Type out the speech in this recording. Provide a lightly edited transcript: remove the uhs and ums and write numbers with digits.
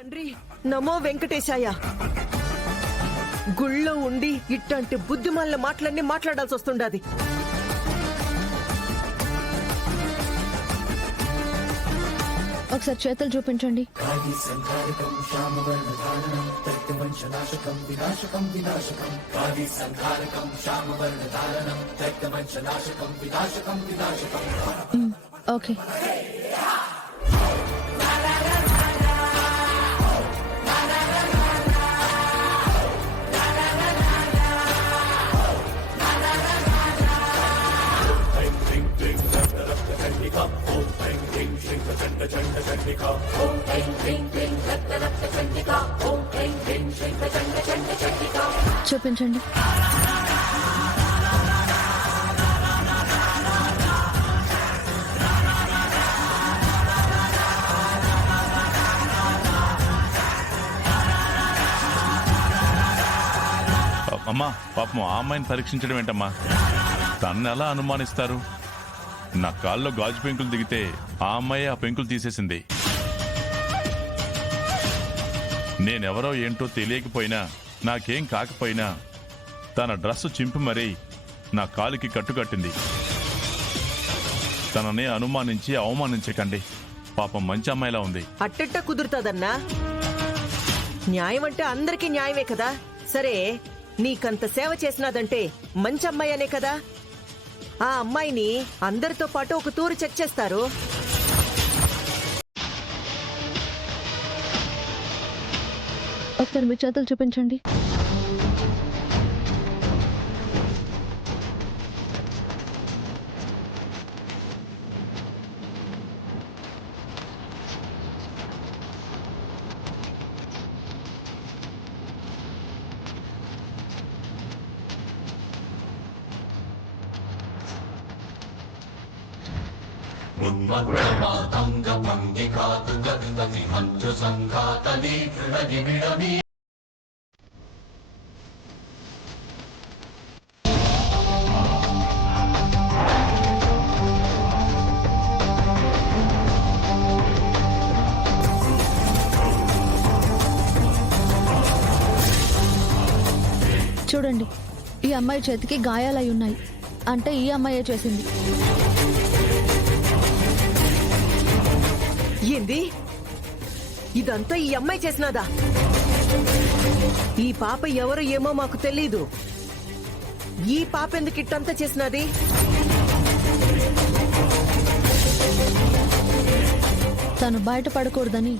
తండ్రి నమో వెంకటేశాయ. గుళ్ళో ఉండి ఇట్టంటి బుద్ధిమాల మాటలన్నీ మాట్లాడాల్సి వస్తుండాది. ఒకసారి చేతులు చూపించండి. ఓకే. చూపించండి. అమ్మా పాపం ఆ అమ్మాయిని పరీక్షించడం ఏంటమ్మా? తన్ను ఎలా అనుమానిస్తారు? నా కాల్లో గాజు పెంకులు దిగితే ఆ అమ్మాయి ఆ పెంకులు తీసేసింది. నేనెవరో ఏంటో తెలియకపోయినా నాకేం కాకపోయినా తన డ్రెస్సు చింపి మరీ నా కాలికి కట్టుకట్టింది. తననే అనుమానించి అవమానించకండి. పాపం మంచి అమ్మాయిలా ఉంది. అట్టెట్ట కుదురుతాదన్నా? న్యాయం అంటే అందరికీ న్యాయమే కదా. సరే, నీకంత సేవ చేసినాదంటే మంచి అమ్మాయి అనే కదా. ఆ అమ్మాయిని అందరితో పాటు ఒక తూరు చెక్ చేస్తారు. ఒకసారి మీ చేతులు చూపించండి. చూడండి, ఈ అమ్మాయి చేతికి గాయాలై ఉన్నాయి. అంటే ఈ అమ్మాయే చేసింది. ఏంది? ఇదంతా ఈ అమ్మాయి చేసినాదా? ఈ పాప ఎవరు ఏమో మాకు తెలీదు. ఈ పాప ఎందుకు ఇట్టంతా చేసినది? తను బయటపడకూడదని